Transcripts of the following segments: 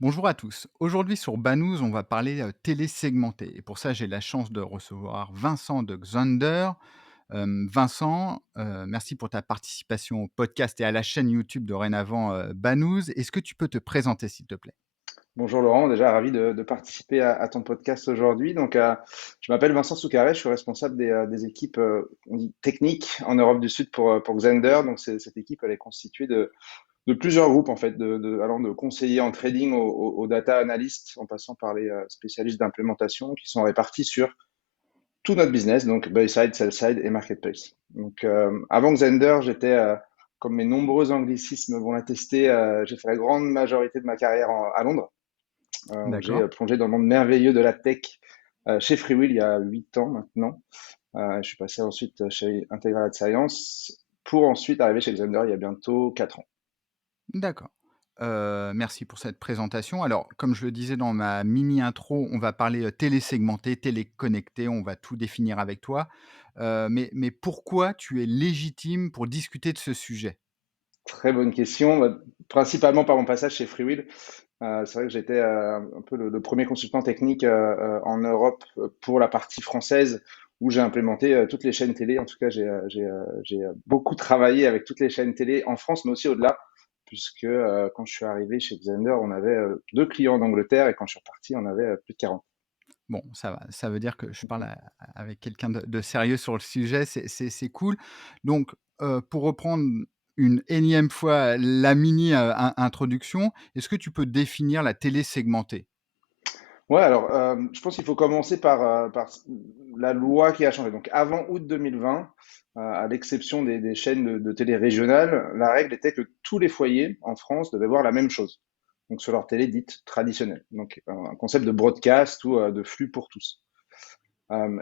Bonjour à tous. Aujourd'hui sur Banous, on va parler télé segmentée. Et pour ça, j'ai la chance de recevoir Vincent de Xander. Vincent, merci pour ta participation au podcast et à la chaîne YouTube dorénavant Banous. Est-ce que tu peux te présenter, s'il te plaît? Bonjour Laurent, déjà ravi de participer à ton podcast aujourd'hui. Je m'appelle Vincent Soucaret, je suis responsable des équipes on dit techniques en Europe du Sud pour Xender. Cette équipe, elle est constituée de plusieurs groupes en fait, allant de conseillers en trading aux data analysts, en passant par les spécialistes d'implémentation qui sont répartis sur tout notre business, donc buy side, sell side et marketplace. Avant Xender, comme mes nombreux anglicismes vont l'attester, j'ai fait la grande majorité de ma carrière à Londres. Où j'ai D'accord. plongé dans le monde merveilleux de la tech chez Freewheel il y a 8 ans maintenant. Je suis passé ensuite chez Integral Science pour ensuite arriver chez Xander il y a bientôt 4 ans. D'accord. Merci pour cette présentation. Alors, comme je le disais dans ma mini intro, on va parler télé segmentée, télé connectée, on va tout définir avec toi. Mais pourquoi tu es légitime pour discuter de ce sujet? Très bonne question. Principalement par mon passage chez Freewheel. C'est vrai que j'étais un peu le premier consultant technique en Europe pour la partie française où j'ai implémenté toutes les chaînes télé. En tout cas, j'ai beaucoup travaillé avec toutes les chaînes télé en France, mais aussi au-delà, puisque quand je suis arrivé chez Xander, on avait 2 clients en Angleterre et quand je suis reparti, on avait plus de 40. Bon, ça va, ça veut dire que je parle avec quelqu'un de sérieux sur le sujet, c'est cool. Donc, pour reprendre une énième fois la mini, introduction, est-ce que tu peux définir la télé segmentée? Ouais, alors, je pense qu'il faut commencer par la loi qui a changé. Donc avant août 2020, à l'exception des chaînes de télé régionales, la règle était que tous les foyers en France devaient voir la même chose, donc sur leur télé dite traditionnelle. Donc un concept de broadcast ou de flux pour tous.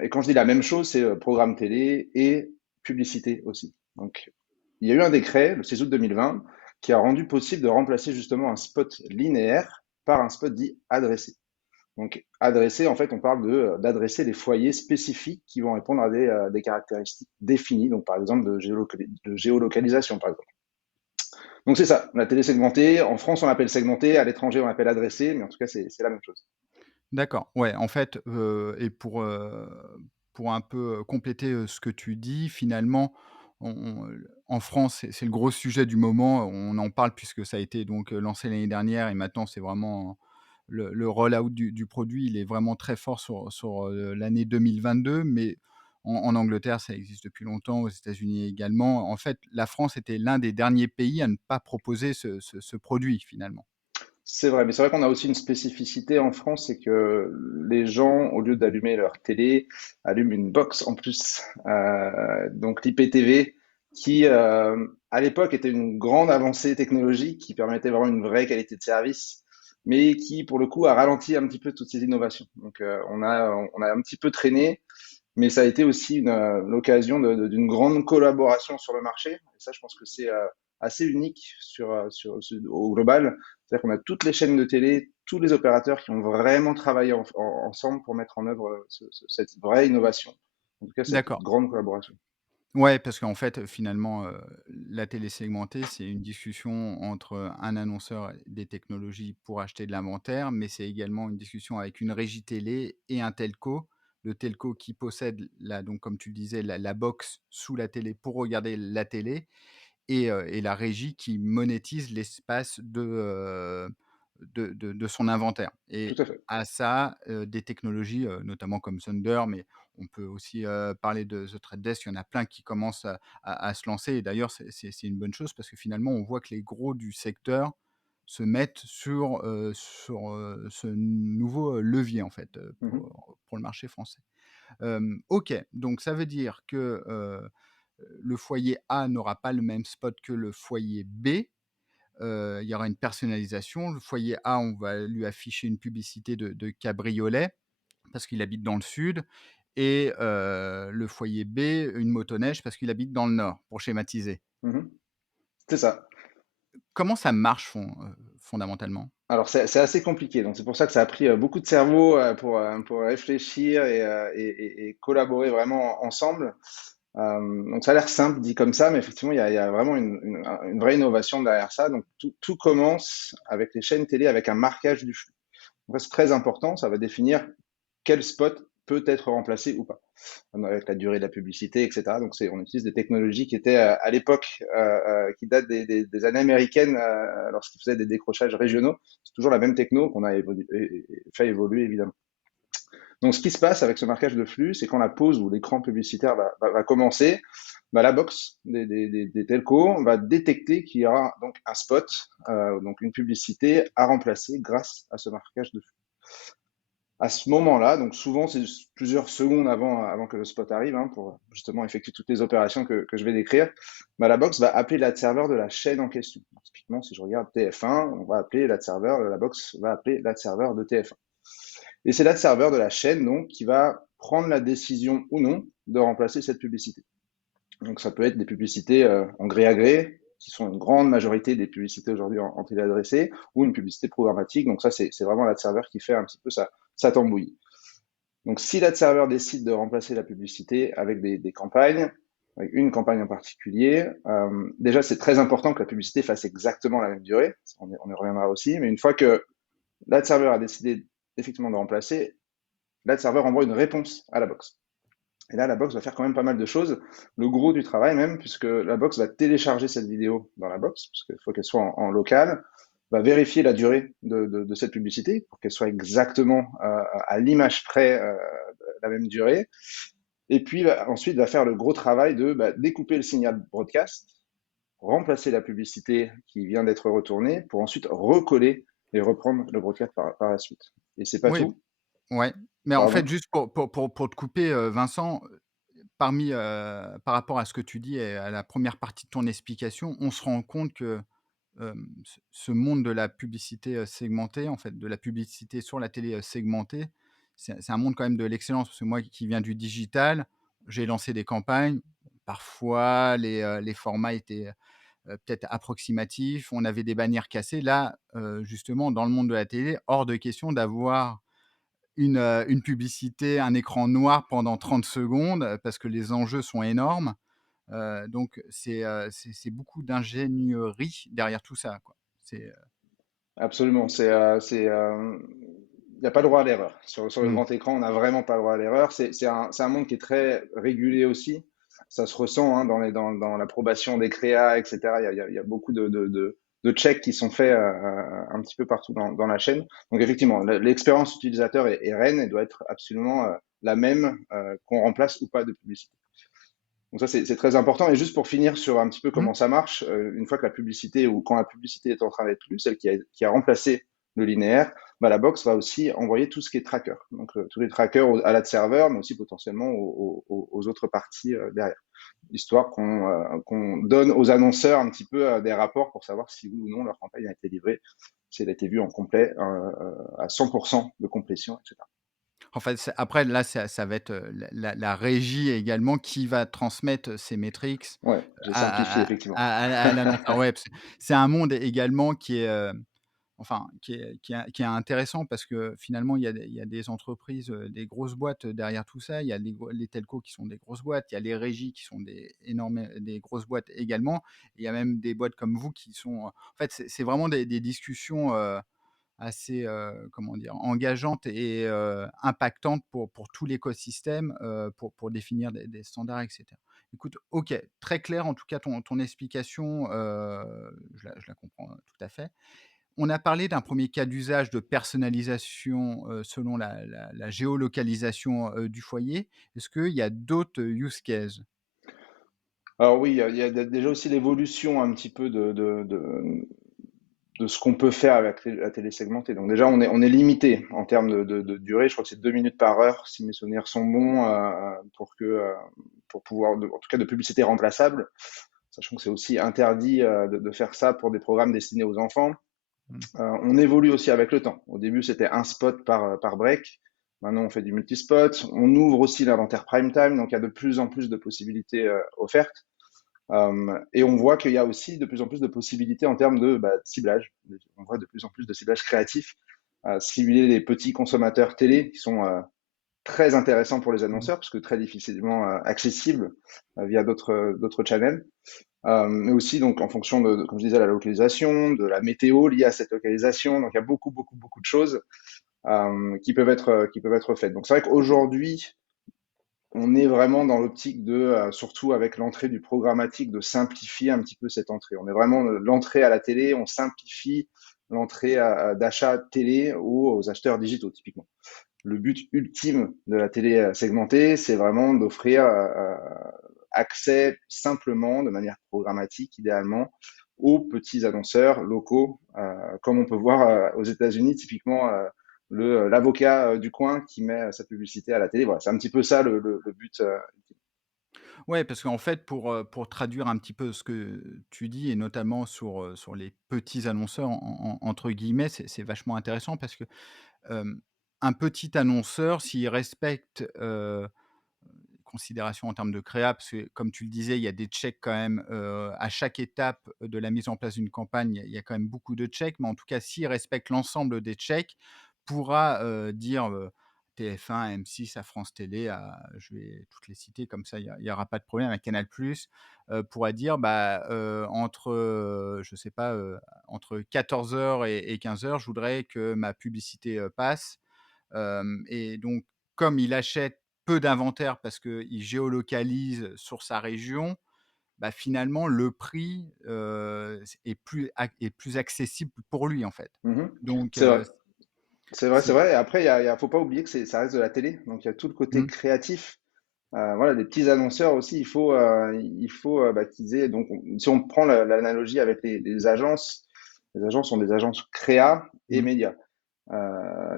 Et quand je dis la même chose, c'est programme télé et publicité aussi. Donc il y a eu un décret, le 6 août 2020, qui a rendu possible de remplacer justement un spot linéaire par un spot dit adressé. Donc, adresser, en fait, on parle d'adresser des foyers spécifiques qui vont répondre à des caractéristiques définies, donc par exemple de géolocalisation, par exemple. Donc c'est ça, la télé segmentée. En France, on l'appelle segmentée, à l'étranger, on l'appelle adressée, mais en tout cas, c'est la même chose. D'accord, ouais, en fait, et pour un peu, compléter, ce que tu dis, finalement, en France, c'est le gros sujet du moment. On en parle puisque ça a été donc, lancé l'année dernière et maintenant c'est vraiment le roll-out du produit, il est vraiment très fort sur l'année 2022, mais en Angleterre, ça existe depuis longtemps, aux États-Unis également. En fait, la France était l'un des derniers pays à ne pas proposer ce produit, finalement. C'est vrai, mais c'est vrai qu'on a aussi une spécificité en France, c'est que les gens, au lieu d'allumer leur télé, allument une box en plus. Donc l'IPTV, qui à l'époque était une grande avancée technologique qui permettait vraiment une vraie qualité de service, mais qui pour le coup a ralenti un petit peu toutes ces innovations. Donc on a un petit peu traîné, mais ça a été aussi l'occasion d'une grande collaboration sur le marché. Et ça, je pense que c'est assez unique au global. C'est-à-dire qu'on a toutes les chaînes de télé, tous les opérateurs qui ont vraiment travaillé ensemble pour mettre en œuvre cette vraie innovation. En tout cas, cette D'accord. grande collaboration. Ouais, parce qu'en fait, finalement, la télé segmentée, c'est une discussion entre un annonceur et des technologies pour acheter de l'inventaire, mais c'est également une discussion avec une régie télé et un telco. Le telco qui possède la donc comme tu le disais, la box sous la télé pour regarder la télé et la régie qui monétise l'espace de son inventaire Tout et à fait. à ça, des technologies, notamment comme Thunder, mais on peut aussi, parler de The Trade Desk. Il y en a plein qui commencent à se lancer et d'ailleurs c'est une bonne chose parce que finalement on voit que les gros du secteur se mettent sur ce nouveau, levier en fait, Mhm. pour le marché français. OK, donc ça veut dire que, le foyer A n'aura pas le même spot que le foyer B. Il y aura une personnalisation. Le foyer A, on va lui afficher une publicité de cabriolet parce qu'il habite dans le sud et le foyer B, une motoneige parce qu'il habite dans le nord, pour schématiser. Mhm. C'est ça. Comment ça marche fondamentalement? Alors c'est assez compliqué, donc c'est pour ça que ça a pris beaucoup de cerveau pour réfléchir et collaborer vraiment ensemble. Donc ça a l'air simple dit comme ça, mais effectivement, il y a vraiment une vraie innovation derrière ça. Donc tout commence avec les chaînes télé, avec un marquage du flux. Donc ça, c'est très important, ça va définir quel spot peut être remplacé ou pas, avec la durée de la publicité, etc. Donc on utilise des technologies qui étaient à l'époque, qui datent des années américaines, lorsqu'ils faisaient des décrochages régionaux. C'est toujours la même techno qu'on a fait évoluer évidemment. Donc, ce qui se passe avec ce marquage de flux, c'est quand la pause ou l'écran publicitaire va commencer, bah, la box des telcos va détecter qu'il y aura donc un spot, donc une publicité à remplacer grâce à ce marquage de flux. À ce moment-là, donc souvent c'est plusieurs secondes avant que le spot arrive, hein, pour justement effectuer toutes les opérations que je vais décrire, bah, la box va appeler l'ad-serveur de la chaîne en question. Typiquement, si je regarde TF1, on va appeler l'ad-serveur, la box va appeler l'ad-serveur de TF1. Et c'est l'ad-serveur de la chaîne donc qui va prendre la décision ou non de remplacer cette publicité. Donc ça peut être des publicités en gré à gré, qui sont une grande majorité des publicités aujourd'hui en téléadressé, ou une publicité programmatique. Donc ça, c'est vraiment l'ad-serveur qui fait un petit peu sa tambouille. Donc si l'ad-serveur décide de remplacer la publicité avec des campagnes, avec une campagne en particulier, déjà c'est très important que la publicité fasse exactement la même durée, on y reviendra aussi, mais une fois que l'ad-serveur a décidé effectivement de remplacer, là, le serveur envoie une réponse à la box. Et là, la box va faire quand même pas mal de choses. Le gros du travail même, puisque la box va télécharger cette vidéo dans la box, parce qu'il faut qu'elle soit en local, va vérifier la durée de cette publicité pour qu'elle soit exactement à l'image près la même durée. Et puis ensuite va faire le gros travail de découper le signal broadcast, remplacer la publicité qui vient d'être retournée pour ensuite recoller et reprendre le broadcast par la suite. Et c'est pas Oui, tout, ouais, mais en fait, pardon. juste pour te couper, Vincent, parmi, par rapport à ce que tu dis et à la première partie de ton explication, on se rend compte que, ce monde de la publicité, segmentée, en fait, de la publicité sur la télé, segmentée, c'est un monde quand même de l'excellence. Parce que moi qui viens du digital, j'ai lancé des campagnes. Parfois les formats étaient, peut-être approximatifs, on avait des bannières cassées. Là, justement, dans le monde de la télé, hors de question d'avoir une publicité, un écran noir pendant 30 secondes, parce que les enjeux sont énormes. Donc c'est beaucoup d'ingénierie derrière tout ça, quoi. Absolument, il y a pas le droit à l'erreur. Sur le Mmh. grand écran, on n'a vraiment pas le droit à l'erreur. C'est un monde qui est très régulé aussi. Ça se ressent, hein, dans l'approbation des créas, et cetera. Il y a beaucoup de checks qui sont faits, un petit peu partout dans la chaîne. Donc effectivement, l'expérience utilisateur est reine et doit être absolument, la même, qu'on remplace ou pas de publicité. Donc ça, c'est très important. Et juste pour finir sur un petit peu Mmh. comment ça marche, une fois que la publicité ou quand la publicité est en train d'être lue, celle qui a remplacé le linéaire, bah, la box va aussi envoyer tout ce qui est tracker. Donc tous les trackers à l'ad serveur, mais aussi potentiellement aux autres parties derrière. Histoire qu'on donne aux annonceurs un petit peu des rapports pour savoir si oui ou non leur campagne a été livrée, si elle a été vue en complet, à 100% de complétion, etc. En fait, c'est après là, ça va être, la régie également qui va transmettre ces métriques Ouais, j'ai simplifié effectivement. à l'annonceur. Ouais, c'est un monde également qui est, enfin, qui est intéressant parce que finalement, il y a des entreprises, des grosses boîtes derrière tout ça. Il y a les telcos qui sont des grosses boîtes, il y a les régies qui sont des grosses boîtes également. Il y a même des boîtes comme vous qui sont, en fait, c'est vraiment des discussions, assez, comment dire? Engageantes et impactantes pour tout l'écosystème, pour définir des standards et cetera. Écoute, OK, très clair en tout cas ton explication, je la comprends, tout à fait. On a parlé d'un premier cas d'usage de personnalisation, selon la géolocalisation, du foyer. Est-ce qu'il y a d'autres use cases? Alors oui, il y a déjà aussi l'évolution un petit peu de ce qu'on peut faire avec la télé segmentée. Donc déjà, on est limité en termes de durée. Je crois que c'est 2 minutes par heure, si mes souvenirs sont bons, pour pouvoir, en tout cas, de publicité remplaçable, sachant que c'est aussi interdit de faire ça pour des programmes destinés aux enfants. Mmh. On évolue aussi avec le temps. Au début, c'était un spot par break. Maintenant, on fait du multispot. On ouvre aussi l'inventaire prime time, donc il y a de plus en plus de possibilités offertes. Et on voit qu'il y a aussi de plus en plus de possibilités en termes de ciblage. On voit de plus en plus de ciblage créatif, cibler les petits consommateurs télé qui sont très intéressant pour les Mmh. annonceurs parce que très difficilement, accessible, via d'autres channels. Mais aussi donc en fonction de comme je disais, la localisation, de la météo liée à cette localisation. Donc il y a beaucoup, beaucoup, beaucoup de choses, qui peuvent être faites. Donc c'est vrai qu'aujourd'hui, on est vraiment dans l'optique de, surtout avec l'entrée du programmatique, de simplifier un petit peu cette entrée. On est vraiment, l'entrée à la télé, on simplifie l'entrée d'achat télé aux acheteurs digitaux, typiquement. Le but ultime de la télé segmentée, c'est vraiment d'offrir accès simplement, de manière programmatique idéalement, aux petits annonceurs locaux, comme on peut voir aux États-Unis, typiquement l'avocat du coin qui met sa publicité à la télé. Voilà, c'est un petit peu ça le but. Ouais, parce qu'en fait, pour traduire un petit peu ce que tu dis et notamment sur les «petits annonceurs» entre guillemets, c'est vachement intéressant parce que, hem, un petit annonceur, s'il respecte, considérations en termes de créa, parce que comme tu le disais, il y a des checks quand même, à chaque étape de la mise en place d'une campagne, il y a quand même beaucoup de checks, mais en tout cas, s'il respecte l'ensemble des checks, pourra, dire, TF1, M6, à France Télé, à je vais toutes les citer comme ça, il y aura pas de problème, à Canal+, pourra dire, bah, entre, je sais pas, entre 14 heures et 15 heures, je voudrais que ma publicité, passe. Et donc comme il achète peu d'inventaire parce qu'il géolocalise sur sa région, bah, finalement le prix, est plus accessible pour lui, en fait. Mhm. Donc C'est vrai, c'est vrai, c'est c'est vrai. Et après, faut pas oublier que ça reste de la télé, donc il y a tout le côté mmh, créatif. Voilà, des petits annonceurs aussi, il faut qu'ils aient. Donc, si on prend l'analogie avec les agences sont des agences créa et mmh, médias.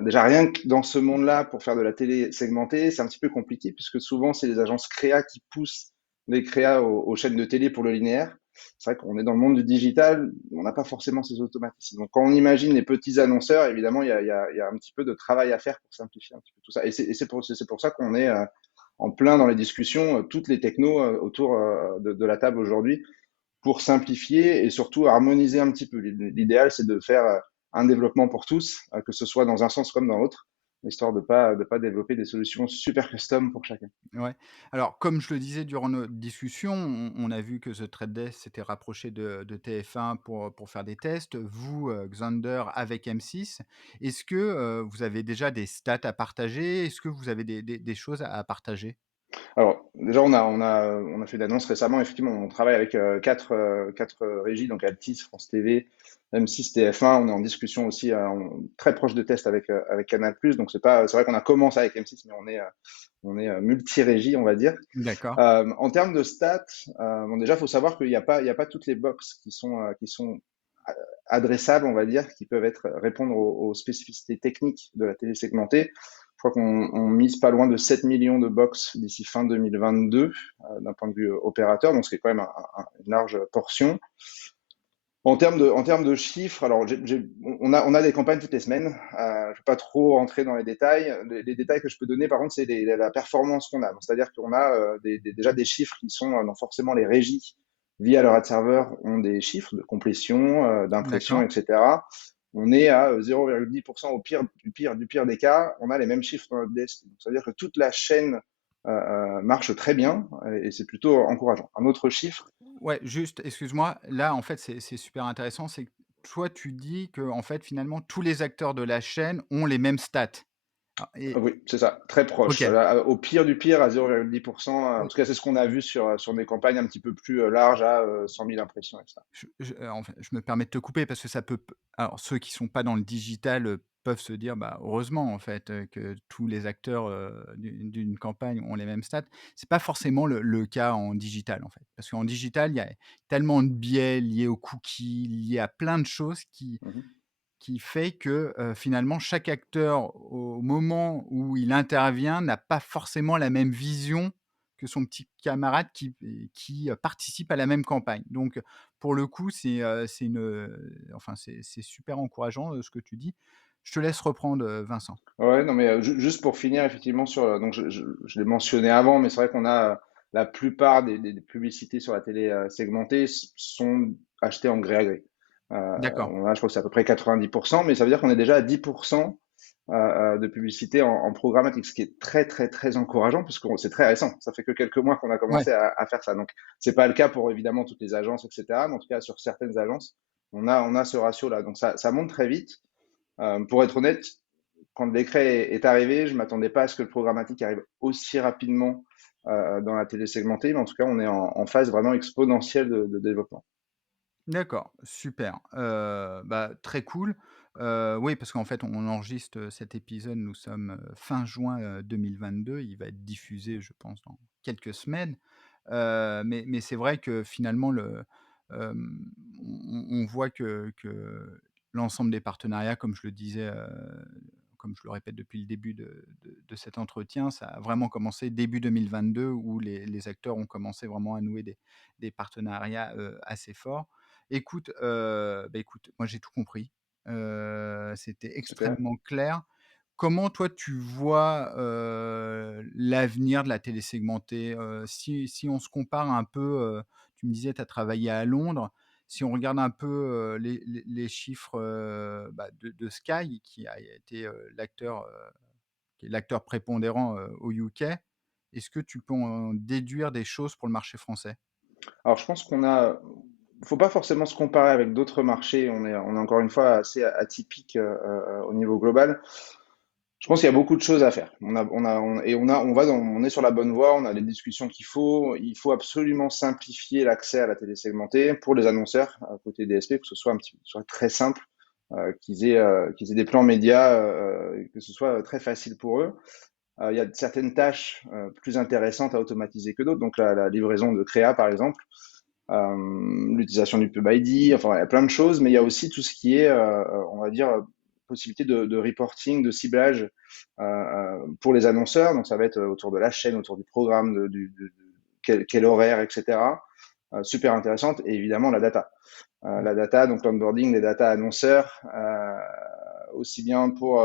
Déjà, rien que dans ce monde-là, pour faire de la télé segmentée, c'est un petit peu compliqué, puisque souvent, c'est les agences créa qui poussent les créas aux chaînes de télé pour le linéaire. C'est vrai qu'on est dans le monde du digital, on n'a pas forcément ces automatismes. Donc, quand on imagine les petits annonceurs, évidemment, il y a un petit peu de travail à faire pour simplifier un petit peu tout ça. Et c'est pour ça qu'on est en plein dans les discussions, toutes les technos autour de la table aujourd'hui pour simplifier et surtout harmoniser un petit peu. L'idéal, c'est de faire un développement pour tous, que ce soit dans un sens comme dans l'autre, histoire de pas développer des solutions super custom pour chacun. ouais. Alors comme je le disais durant notre discussion, on a vu que The Trade Desk s'était rapproché de TF1 pour faire des tests. Vous, Xandr avec M6. Est-ce que, vous avez déjà des stats à partager? Est-ce que vous avez des choses à partager? Alors, déjà, on a fait l'annonce récemment. Effectivement, on travaille avec quatre régies, donc Altis, France TV, M6, TF1. On est en discussion aussi, très proche de test avec Canal+. Donc, c'est vrai qu'on a commencé avec M6, mais on est multi-régie, on va dire. D'accord, En termes de stats, bon, déjà, il faut savoir il y a pas toutes les box qui sont adressables, on va dire, qui peuvent répondre aux spécificités techniques de la télé segmentée. Je crois qu'on mise pas loin de 7 millions de box d'ici fin 2022, d'un point de vue opérateur, donc ce qui est quand même une large portion. En termes de chiffres, alors on a des campagnes toutes les semaines. Je ne vais pas trop rentrer dans les détails. Les détails que je peux donner, par contre, c'est la performance qu'on a. C'est-à-dire qu'on a déjà des chiffres qui sont dans forcément les régies via leur ad serveur ont des chiffres de complétion, d'impression, d'accord. etc. On est à 0,10% au pire du pire des cas. On a les mêmes chiffres dans notre desk. C'est-à-dire que toute la chaîne marche très bien et c'est plutôt encourageant. Un autre chiffre. Ouais, juste, excuse-moi, là, en fait, c'est super intéressant, c'est que toi, tu dis que en fait, finalement, tous les acteurs de la chaîne ont les mêmes stats. Ah et Oui, c'est ça, très proche. OK. Au pire du pire, à 0,10%. En tout cas, c'est ce qu'on a vu sur des campagnes un petit peu plus larges à 100 000 impressions, etc. En fait, je me permets de te couper parce que ça peut p alors ceux qui sont pas dans le digital, peuvent se dire: «Bah, heureusement en fait, que tous les acteurs, d'une campagne ont les mêmes stats». C'est pas forcément le cas en digital, en fait. Parce qu'en digital, il y a tellement de biais liés aux cookies, liés à plein de choses Mhm. qui fait que, finalement chaque acteur au moment où il intervient n'a pas forcément la même vision que son petit camarade qui participe à la même campagne. Donc, pour le coup, c'est une, enfin c'est super encourageant, ce que tu dis. Je te laisse reprendre, Vincent. Ouais, non, mais juste pour finir, effectivement, donc je l'ai mentionné avant, mais c'est vrai qu'on a la plupart des publicités sur la télé segmentée sont achetées en gré à gré. D'accord. On a, je crois que c'est à peu près 90%, mais ça veut dire qu'on est déjà à 10% de publicité en programmatique, ce qui est très, très, très encourageant parce que c'est très récent. Ça fait que quelques mois qu'on a Ouais, commencé à faire ça. Donc, c'est pas le cas pour évidemment toutes les agences, et cetera, mais en tout cas sur certaines agences, on a ce ratio-là. Donc ça monte très vite. Pour être honnête, quand le décret est arrivé, je m'attendais pas à ce que le programmatique arrive aussi rapidement dans la télé segmentée, mais en tout cas, on est en phase vraiment exponentielle de développement. d'accord, super. Bah, très cool. Oui, parce qu'en fait, on enregistre, cet épisode, nous sommes, fin juin, 2022. Il va être diffusé, je pense, dans quelques semaines. Mais c'est vrai que finalement on voit que l'ensemble des partenariats, comme je le disais, comme je le répète depuis le début de cet entretien, ça a vraiment commencé début 2022 où les acteurs ont commencé vraiment à nouer des partenariats, assez forts. Écoute, bah, écoute, moi j'ai tout compris. C'était Super. extrêmement clair. Comment toi tu vois, l'avenir de la télé segmentée? Si on se compare un peu, tu me disais tu as travaillé à Londres. Si on regarde un peu, les chiffres, bah, de Sky qui a été, l'acteur, qui est l'acteur prépondérant, au UK, est-ce que tu peux en déduire des choses pour le marché français? Alors je pense faut pas forcément se comparer avec d'autres marchés. On est encore une fois assez atypique au niveau global. Je pense qu'il y a beaucoup de choses à faire. On est sur la bonne voie. On a les discussions qu'il faut. Il faut absolument simplifier l'accès à la télé segmentée pour les annonceurs côté DSP, que ce soit soit très simple, qu'ils aient des plans médias, que ce soit très facile pour eux. Il y a certaines tâches plus intéressantes à automatiser que d'autres. Donc la livraison de créa, par exemple, l'utilisation du Pub ID, enfin, il y a plein de choses, mais il y a aussi tout ce qui est, on va dire, possibilité de reporting, de ciblage pour les annonceurs. Donc, ça va être autour de la chaîne, autour du programme, quel horaire, etc. Super intéressante. Et évidemment, la data. Mmh. La data, donc l'onboarding des data annonceurs, aussi bien pour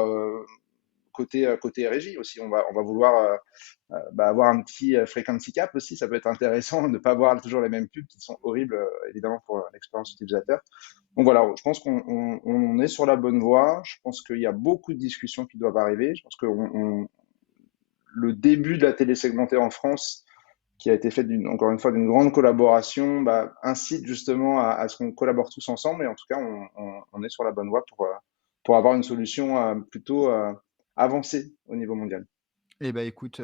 côté régie aussi. On va vouloir avoir un petit frequency cap aussi, ça peut être intéressant de ne pas voir toujours les mêmes pubs qui sont horribles, évidemment, pour l'expérience utilisateur. Donc voilà, je pense qu'on est sur la bonne voie. Je pense qu'il y a beaucoup de discussions qui doivent arriver. Je pense que le début de la télé segmentée en France, qui a été fait encore une fois d'une grande collaboration, incite justement à ce qu'on collabore tous ensemble. Et en tout cas, on est sur la bonne voie pour avoir une solution plutôt avancée au niveau mondial. Eh ben écoute,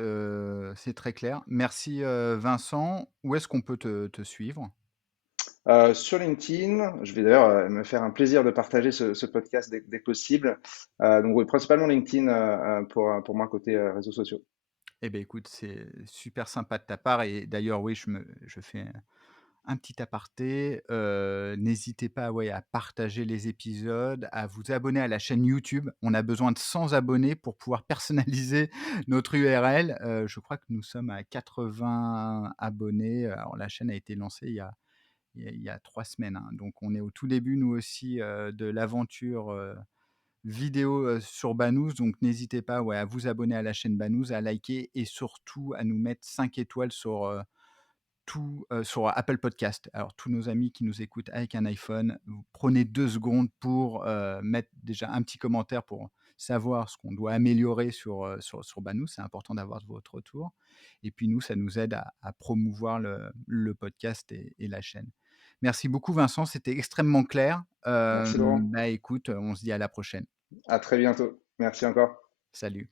c'est très clair. Merci, Vincent. Où est-ce qu'on peut te suivre? Sur LinkedIn, je vais d'ailleurs, me faire un plaisir de partager ce podcast dès que possible. Donc oui, principalement LinkedIn, pour moi côté, réseaux sociaux. Eh beh, écoute, c'est super sympa de ta part et d'ailleurs, oui, je fais un petit aparté, n'hésitez pas, ouais, à partager les épisodes, à vous abonner à la chaîne YouTube. On a besoin de 100 abonnés pour pouvoir personnaliser notre URL. Je crois que nous sommes à 80 abonnés. Alors la chaîne a été lancée il y a 3 semaines, hein, donc on est au tout début, nous aussi, de l'aventure, vidéo, sur Banous, donc n'hésitez pas, ouais, à vous abonner à la chaîne Banous, à liker et surtout à nous mettre 5 étoiles sur Apple Podcast. Alors tous nos amis qui nous écoutent avec un iPhone, vous prenez 2 secondes pour, mettre déjà un petit commentaire pour savoir ce qu'on doit améliorer sur Banous. C'est important d'avoir votre retour et puis nous, ça nous aide à promouvoir le podcast et la chaîne. Merci beaucoup Vincent, c'était extrêmement clair. Merci Laurent, Bah, écoute, on se dit à la prochaine. à très bientôt. Merci encore. Salut.